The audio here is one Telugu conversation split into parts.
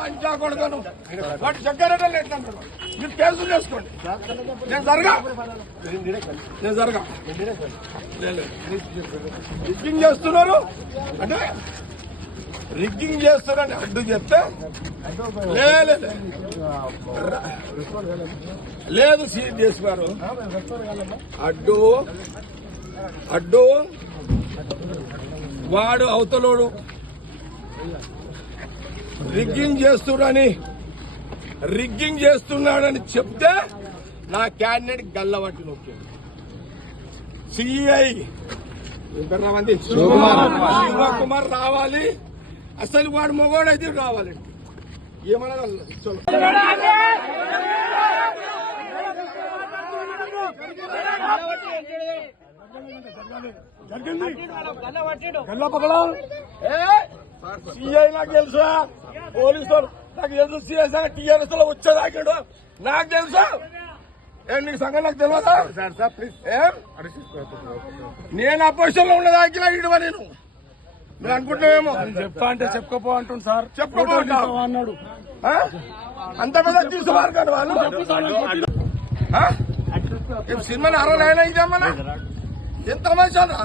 లంచా కొడుకోను వాటి చక్కెరటలు ఎట్లంటారు మీరు కేసులు చేసుకోండి. నేను జరగా రిగ్గింగ్ చేస్తున్నారు అంటే రిగ్గింగ్ చేస్తున్నారని అడ్డు చెప్తే లేదు సిఎస్ గారు అడ్డు వాడు అవతలోడు రిగ్గింగ్ చేస్తున్నాడని చెప్తే నా క్యాండిడేట్ గల్లబట్టి నొక్కింది. సిఐ శివకుమార్ రావాలి. అసలు వాడు మగవాడైతే రావాలి. ఏమన్నా సిఐ నాకు తెలుసా, పోలీసు నాకు తెలుసు, సిఐ టీఆర్ఎస్ లో వచ్చేదాకాడు నాకు తెలుసా. ఏం నీకు సంగతి నాకు తెలియదా? నేను అపోజిషన్ లో ఉన్నదాకి ఇటువ నేను మీరు అనుకుంటున్నావేమో. చెప్తా అంటే చెప్పుకోపో అంటుంది సార్. చెప్పుకోపో అన్నాడు. అంత పెద్ద తీసుకోవాలి కాదు వాళ్ళు. సినిమాని 60 ఇదేమన్నా ఎంత తమాషానా.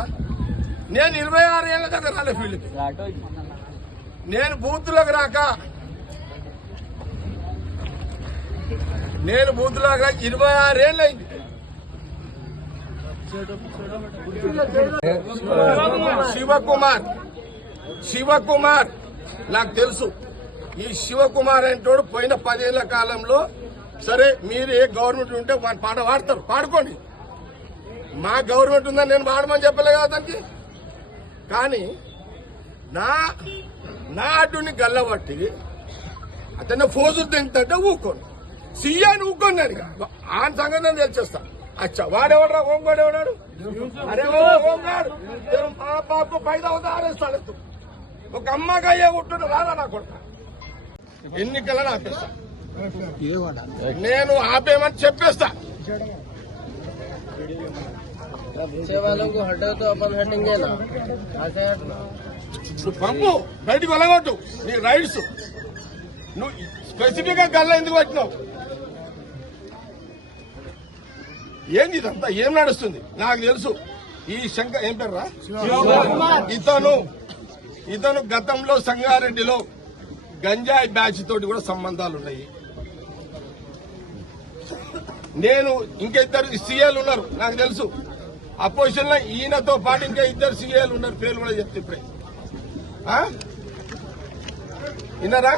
నేను 26 ఏళ్ళ కదా రాలే ఫీల్డ్కి. నేను బూత్లోకి రాక 26 ఏళ్ళు అయింది. శివకుమార్ నాకు తెలుసు. ఈ శివకుమార్ అంటోడు పోయిన 10 ఏళ్ల కాలంలో సరే మీరు ఏ గవర్నమెంట్ ఉంటే వాడి పాట పాడతారు, పాడుకోండి. మా గవర్నమెంట్ ఉందని నేను పాడమని చెప్పలే కదా దానికి. కానీ నా అడ్డుని గల్లబట్టి అతన్ని ఫోజులు తింటే ఊకోండి. సీఐని ఊకోండి. నేను ఆయన సంగతి నేను తెలిచేస్తా. అచ్చా వాడెవడరా హోంగాడు ఎవడాడు? అరే హోంగాడు మా బాబు 5 ఆరేస్తాడు. ఒక అమ్మగా అయ్యే ఉంటుండే రాదా నా కొడుకు. ఎన్నికలను ఆపేస్తా నేను, ఆపేమని చెప్పేస్తా. నువ్వు పంపు బయటకు వెళ్ళగొట్టు నీ రైట్స్. నువ్వు స్పెసిఫిక్ గా గల్ల ఎందుకు వచ్చినావు? ఏంది ఇదంతా? ఏం నడుస్తుంది నాకు తెలుసు. ఈ శంకర్ ఏం పేర్రా ఇతను గతంలో సంగారెడ్డిలో గంజాయి బ్యాచ్ తోటి కూడా సంబంధాలు ఉన్నాయి. నేను ఇంకా 2 సీఏలు ఉన్నారు నాకు తెలుసు. అపోజిషన్ లో ఈయనతో పాటు ఇంకా 2 సీఏలు ఉన్నారు. పేర్లు కూడా చెప్తే ఇప్పుడే విన్నారా?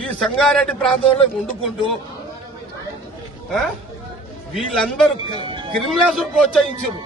ఈ సంగారెడ్డి ప్రాంతంలో వండుకుంటూ వీళ్ళందరూ క్రిమినల్స్ ప్రోత్సహించారు.